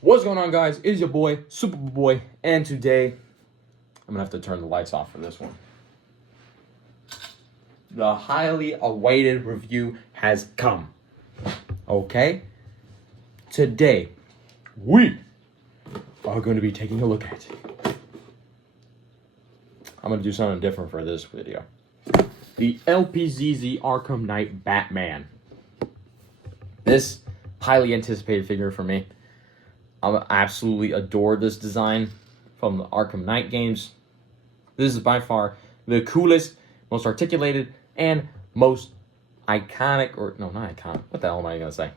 What's going on, guys? It is your boy, Superboy, and today I'm gonna have to turn the lights off for this one. The highly awaited review has come. Okay? Today, we are going to be taking a look at. I'm gonna do something different for this video. The Lpzz Arkham Knight Batman. This highly anticipated figure for me. I absolutely adore this design from the Arkham Knight games. This is by far the coolest, most articulated, and most iconic, or no, not iconic. What the hell am I gonna say?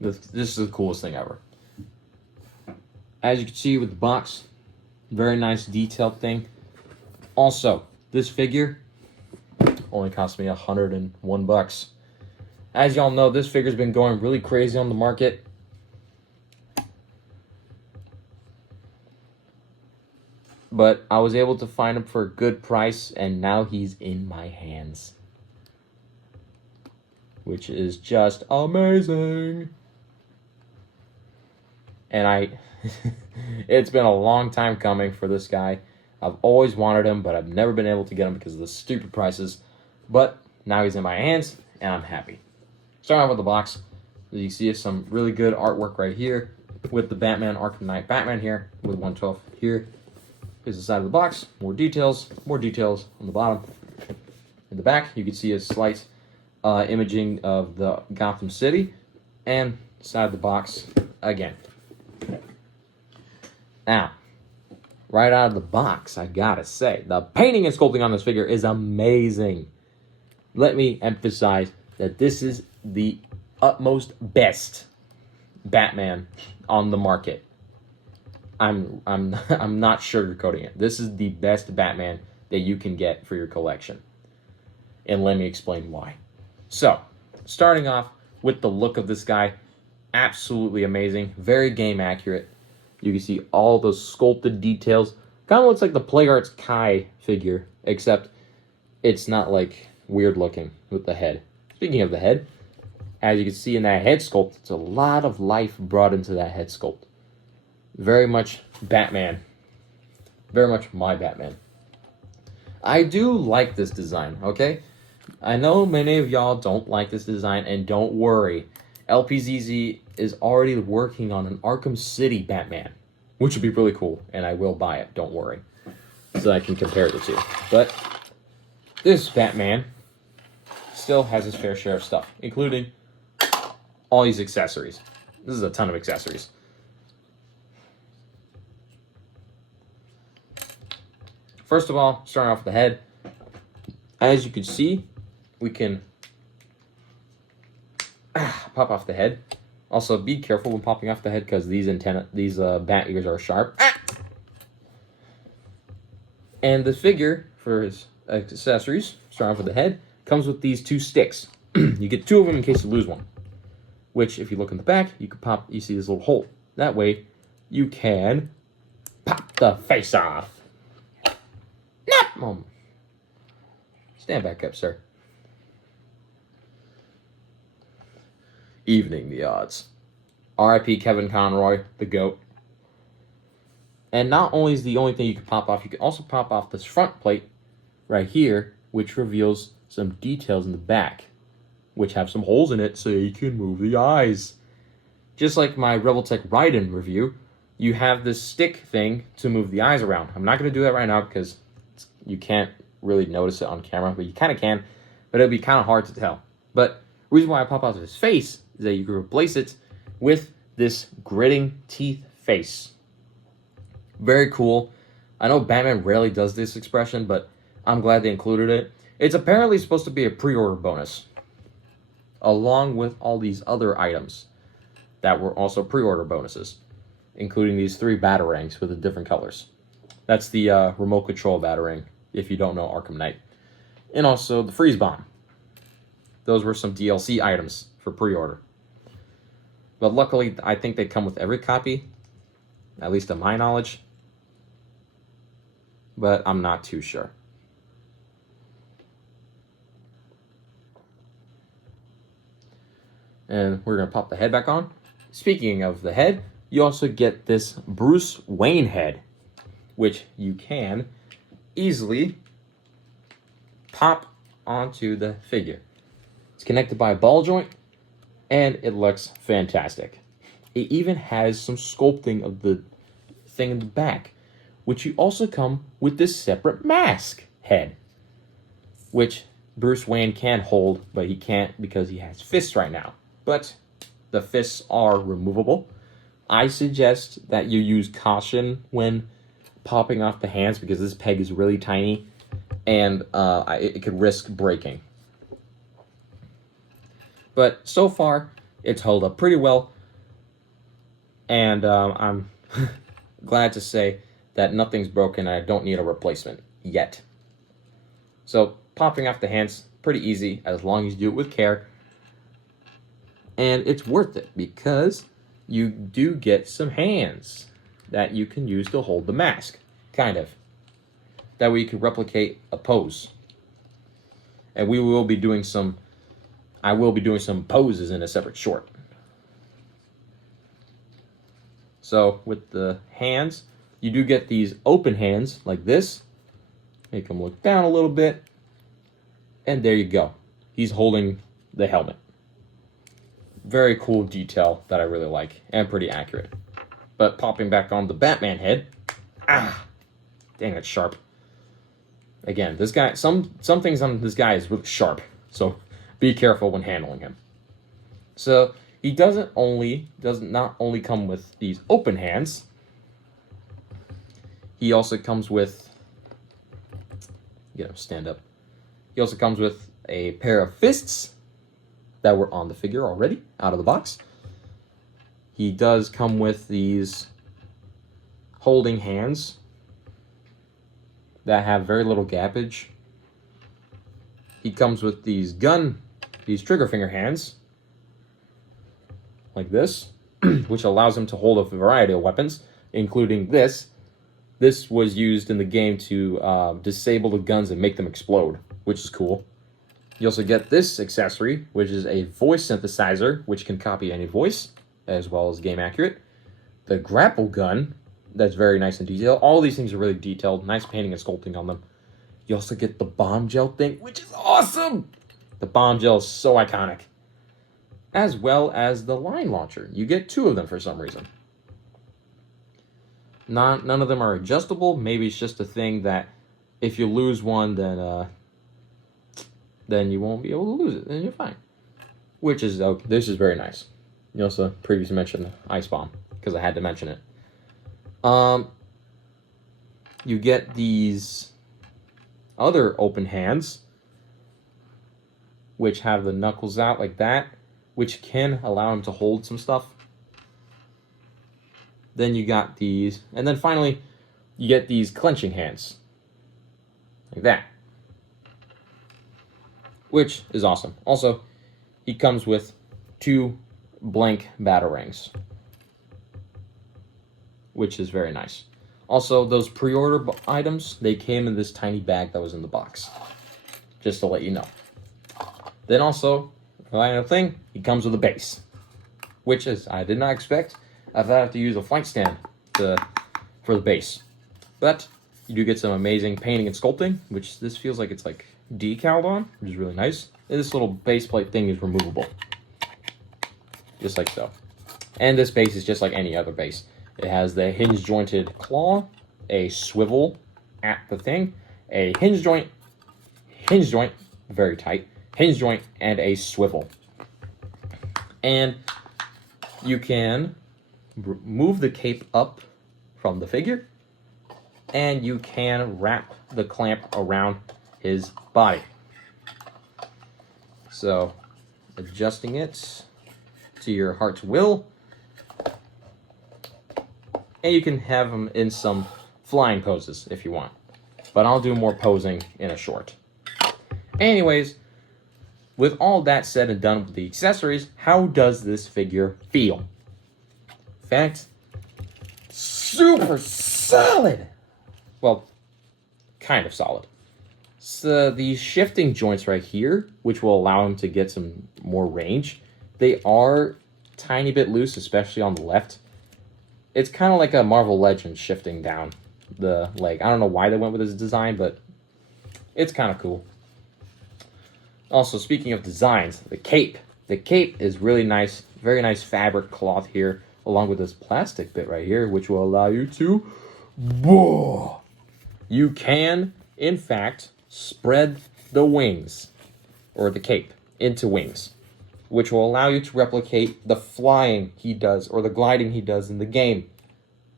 This is the coolest thing ever. As you can see with the box, very nice detailed thing. Also, this figure only cost me $101. As y'all know, this figure's been going really crazy on the market. But I was able to find him for a good price, and now he's in my hands. Which is just amazing. And it's been a long time coming for this guy. I've always wanted him, but I've never been able to get him because of the stupid prices. But now he's in my hands, and I'm happy. Starting off with the box, you see some really good artwork right here with the Batman Arkham Knight Batman here with 112 here. Here's the side of the box, more details on the bottom. In the back, you can see a slight imaging of the Gotham City, and side of the box again. Now, right out of the box, I gotta say, the painting and sculpting on this figure is amazing. Let me emphasize that this is the utmost best Batman on the market. I'm not sugarcoating it. This is the best Batman that you can get for your collection. And let me explain why. So, starting off with the look of this guy, absolutely amazing, very game accurate. You can see all those sculpted details. Kind of looks like the Play Arts Kai figure, except it's not like weird looking with the head. Speaking of the head, as you can see in that head sculpt, it's a lot of life brought into that head sculpt. Very much Batman. Very much my Batman. I do like this design, okay? I know many of y'all don't like this design, and don't worry. Lpzz is already working on an Arkham City Batman, which would be really cool, and I will buy it, don't worry, so I can compare the two. But this Batman still has his fair share of stuff, including all these accessories. This is a ton of accessories. First of all, starting off with the head, as you can see, we can pop off the head. Also, be careful when popping off the head because these bat ears are sharp. And the figure for his accessories, starting off with the head, comes with these two sticks. You get two of them in case you lose one. Which, if you look in the back, you can pop. You see this little hole. That way, you can pop the face off. Mom, stand back up, sir. Evening the odds. R.I.P. Kevin Conroy, the GOAT. And not only is the only thing you can pop off, you can also pop off this front plate right here, which reveals some details in the back, which have some holes in it so you can move the eyes. Just like my Rebel Tech Raiden review, you have this stick thing to move the eyes around. I'm not going to do that right now because you can't really notice it on camera, but you kind of can, but it'll be kind of hard to tell. But the reason why I pop out of his face is that you can replace it with this gritting teeth face. Very cool. I know Batman rarely does this expression, but I'm glad they included it. It's apparently supposed to be a pre-order bonus, along with all these other items that were also pre-order bonuses, including these 3 Batarangs with the different colors. That's the remote control Batarang, if you don't know Arkham Knight. And also the Freeze Bomb. Those were some DLC items for pre-order. But luckily, I think they come with every copy, at least to my knowledge. But I'm not too sure. And we're going to pop the head back on. Speaking of the head, you also get this Bruce Wayne head, which you can easily pop onto the figure. It's connected by a ball joint, and it looks fantastic. It even has some sculpting of the thing in the back, which you also come with this separate mask head, which Bruce Wayne can hold, but he can't because he has fists right now. But the fists are removable. I suggest that you use caution when popping off the hands because this peg is really tiny and it could risk breaking. But so far, it's held up pretty well, and I'm glad to say that nothing's broken and I don't need a replacement yet. So popping off the hands, pretty easy as long as you do it with care. And it's worth it because you do get some hands that you can use to hold the mask, kind of. That way you can replicate a pose. And I will be doing some poses in a separate short. So with the hands, you do get these open hands like this. Make them look down a little bit. And there you go. He's holding the helmet. Very cool detail that I really like and pretty accurate. But popping back on the Batman head, dang, it's sharp. Again, this guy, some things on this guy is really sharp, so be careful when handling him. So he does not only come with these open hands. He also comes with, stand up. He also comes with a pair of fists that were on the figure already, out of the box. He does come with these holding hands that have very little gappage. He comes with these trigger finger hands, like this, which allows him to hold a variety of weapons, including this. This was used in the game to disable the guns and make them explode, which is cool. You also get this accessory, which is a voice synthesizer, which can copy any voice, as well as game accurate. The grapple gun, that's very nice and detailed. All these things are really detailed, nice painting and sculpting on them. You also get the bomb gel thing, which is awesome! The bomb gel is so iconic. As well as the line launcher. You get two of them for some reason. None of them are adjustable. Maybe it's just a thing that if you lose one, then you won't be able to lose it. Then you're fine. Which is, okay, this is very nice. You also previously mentioned Ice Bomb, because I had to mention it. You get these other open hands, which have the knuckles out like that, which can allow him to hold some stuff. Then you got these, and then finally, you get these clenching hands, like that, which is awesome. Also, he comes with 2 blank batarangs, which is very nice. Also, those pre-order items, they came in this tiny bag that was in the box, just to let you know. Then also, final thing, he comes with a base, which is, I did not expect. I thought I have to use a flank stand for the base. But you do get some amazing painting and sculpting, which this feels like it's like decaled on, which is really nice. And this little base plate thing is removable, just like so. And this base is just like any other base. It has the hinge jointed claw, a swivel at the thing, a hinge joint, very tight, hinge joint, and a swivel. And you can move the cape up from the figure, and you can wrap the clamp around his body. So, adjusting it to your heart's will, and you can have him in some flying poses if you want. But I'll do more posing in a short. Anyways, with all that said and done with the accessories, how does this figure feel? In fact, super solid. Well, kind of solid. So these shifting joints right here, which will allow him to get some more range, they are tiny bit loose, especially on the left. It's kind of like a Marvel Legends shifting down the leg. I don't know why they went with this design, but it's kind of cool. Also, speaking of designs, the cape. The cape is really nice, very nice fabric cloth here, along with this plastic bit right here, which will allow you to... Whoa! You can, in fact, spread the wings, or the cape, into wings, which will allow you to replicate the flying he does, or the gliding he does in the game.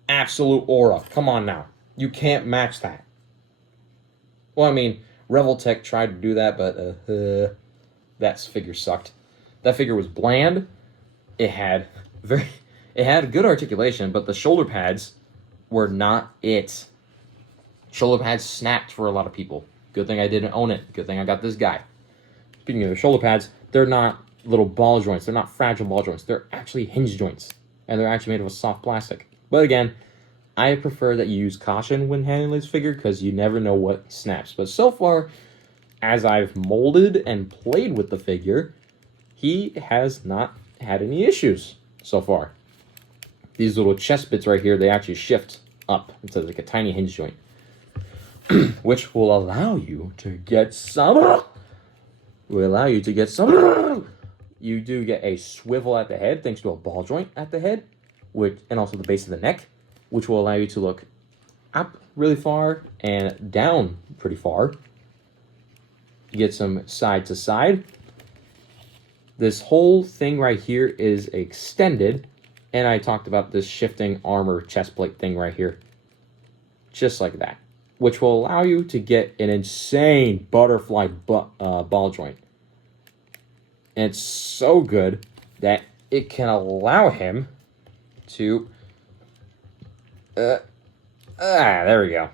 Absolute aura. Come on now. You can't match that. Well, I mean, Reveltech tried to do that, but that figure sucked. That figure was bland. It had good articulation, but the shoulder pads were not it. Shoulder pads snapped for a lot of people. Good thing I didn't own it. Good thing I got this guy. Speaking of the shoulder pads, they're not little ball joints. They're not fragile ball joints. They're actually hinge joints, and they're actually made of a soft plastic. But again, I prefer that you use caution when handling this figure because you never know what snaps. But so far, as I've molded and played with the figure, he has not had any issues so far. These little chest bits right here, they actually shift up into like a tiny hinge joint, which will allow you to get some... You do get a swivel at the head, thanks to a ball joint at the head, and also the base of the neck, which will allow you to look up really far and down pretty far. You get some side to side. This whole thing right here is extended, and I talked about this shifting armor chest plate thing right here. Just like that, which will allow you to get an insane butterfly ball joint. And it's so good that it can allow him to, there we go,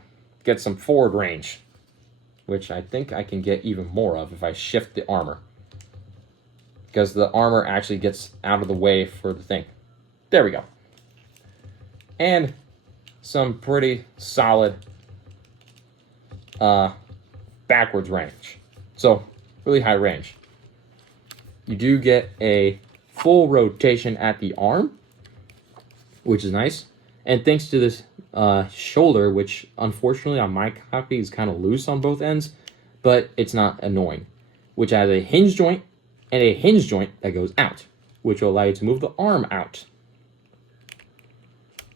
get some forward range, which I think I can get even more of if I shift the armor. Because the armor actually gets out of the way for the thing. There we go. And some pretty solid backwards range. So, really high range. You do get a full rotation at the arm, which is nice. And thanks to this shoulder, which unfortunately on my copy is kind of loose on both ends, but it's not annoying, which has a hinge joint and a hinge joint that goes out, which will allow you to move the arm out.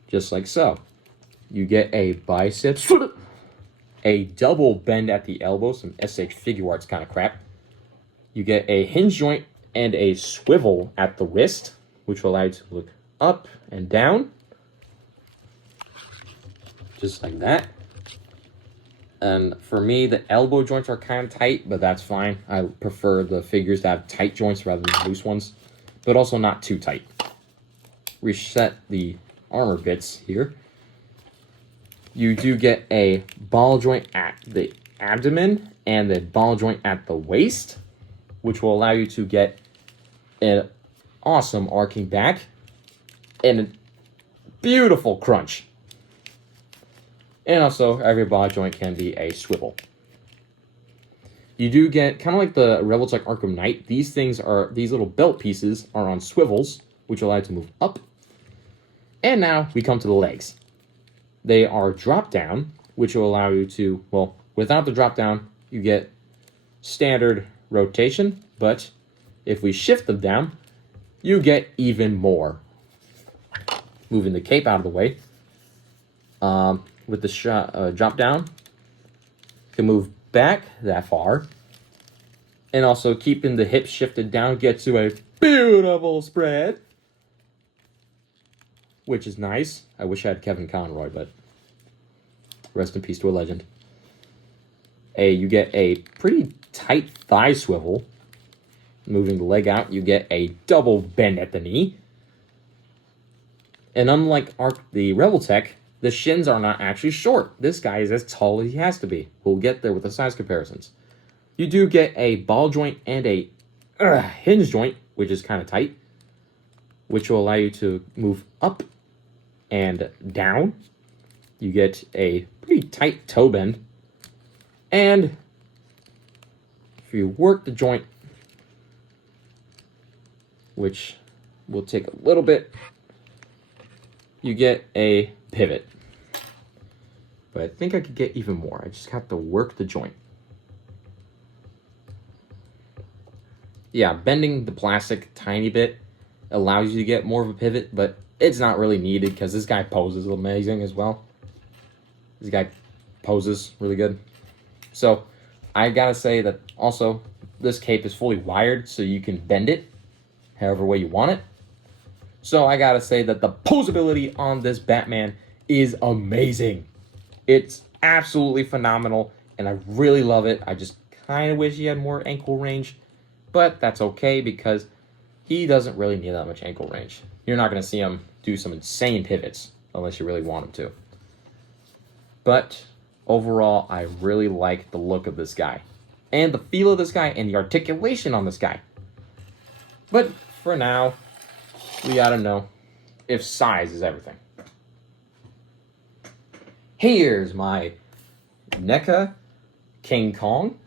Just like so. You get a biceps, a double bend at the elbow, some SH Figure Arts kind of crap. You get a hinge joint and a swivel at the wrist, which will allow you to look up and down. Just like that. And for me, the elbow joints are kind of tight, but that's fine. I prefer the figures that have tight joints rather than loose ones, but also not too tight. Reset the armor bits here. You do get a ball joint at the abdomen and the ball joint at the waist, which will allow you to get an awesome arcing back and a beautiful crunch. And also, every ball joint can be a swivel. You do get, kind of like the Lpzz Arkham Knight, these little belt pieces are on swivels, which allow you to move up. And now we come to the legs. They are drop down, which will allow you to, well, without the drop down, you get standard rotation, but if we shift them down, you get even more. Moving the cape out of the way. With the drop down, you can move back that far, and also keeping the hips shifted down gets you a beautiful spread, which is nice. I wish I had Kevin Conroy, but rest in peace to a legend. You get a pretty tight thigh swivel. Moving the leg out, you get a double bend at the knee. And unlike the Reveltech, the shins are not actually short. This guy is as tall as he has to be. We'll get there with the size comparisons. You do get a ball joint and a hinge joint, which is kind of tight, which will allow you to move up and down. You get a pretty tight toe bend. And if you work the joint, which will take a little bit. You get a pivot. But I think I could get even more. I just have to work the joint. Yeah, bending the plastic a tiny bit allows you to get more of a pivot, but it's not really needed because this guy poses amazing as well. This guy poses really good. So I gotta say that also this cape is fully wired so you can bend it however way you want it. So I gotta say that the posability on this Batman is amazing. It's absolutely phenomenal and I really love it. I just kind of wish he had more ankle range, but that's okay because he doesn't really need that much ankle range. You're not going to see him do some insane pivots unless you really want him to. But overall, I really like the look of this guy and the feel of this guy and the articulation on this guy. But for now, we gotta know if size is everything. Here's my NECA King Kong.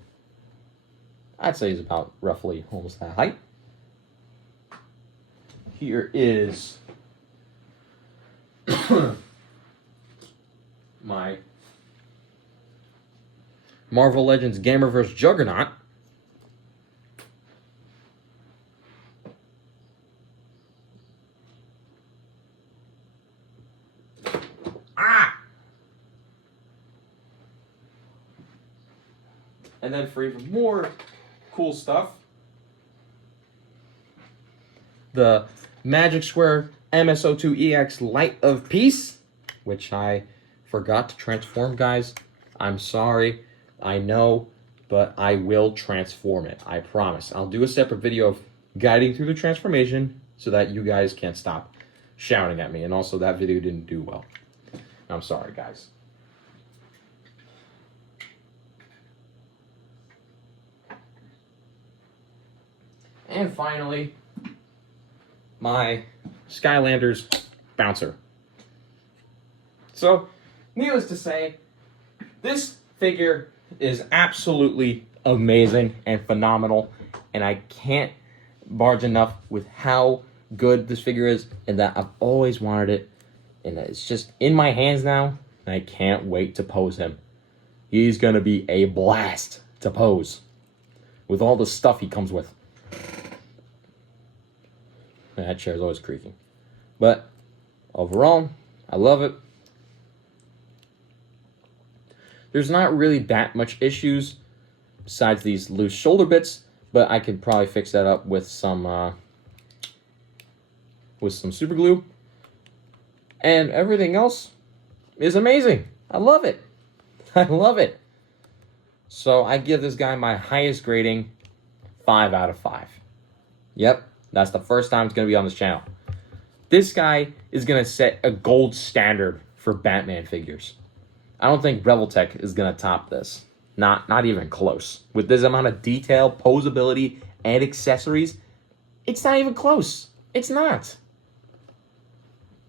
I'd say he's about roughly almost that height. Here is my Marvel Legends Gamerverse Juggernaut. And then for even more cool stuff, the Magic Square MSO2EX Light of Peace, which I forgot to transform, guys. I'm sorry, I know, but I will transform it. I promise. I'll do a separate video of guiding through the transformation so that you guys can't stop shouting at me. And also, that video didn't do well. I'm sorry, guys. And finally, my Skylanders Bouncer. So, needless to say, this figure is absolutely amazing and phenomenal, and I can't barge enough with how good this figure is, and that I've always wanted it, and that it's just in my hands now, and I can't wait to pose him. He's gonna be a blast to pose, with all the stuff he comes with. That chair's always creaking. But overall, I love it. There's not really that much issues besides these loose shoulder bits, but I could probably fix that up with some super glue. And everything else is amazing. I love it. I love it. So I give this guy my highest grading, 5 out of 5. Yep. That's the first time it's going to be on this channel. This guy is going to set a gold standard for Batman figures. I don't think Revoltech is going to top this. Not even close. With this amount of detail, posability, and accessories, it's not even close. It's not.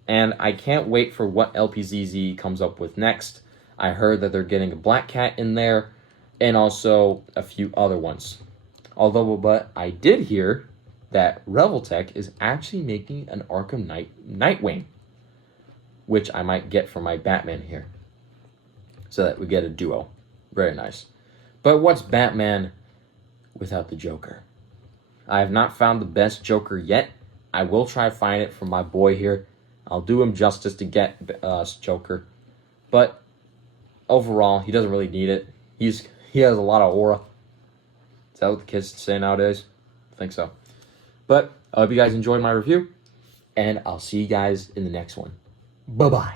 And I can't wait for what Lpzz comes up with next. I heard that they're getting a Black Cat in there, and also a few other ones. But I did hear that Revoltech is actually making an Arkham Nightwing, which I might get for my Batman here, so that we get a duo. Very nice. But what's Batman without the Joker? I have not found the best Joker yet. I will try to find it for my boy here. I'll do him justice to get Joker. But overall, he doesn't really need it. He has a lot of aura. Is that what the kids say nowadays? I think so. But I hope you guys enjoyed my review, and I'll see you guys in the next one. Bye-bye.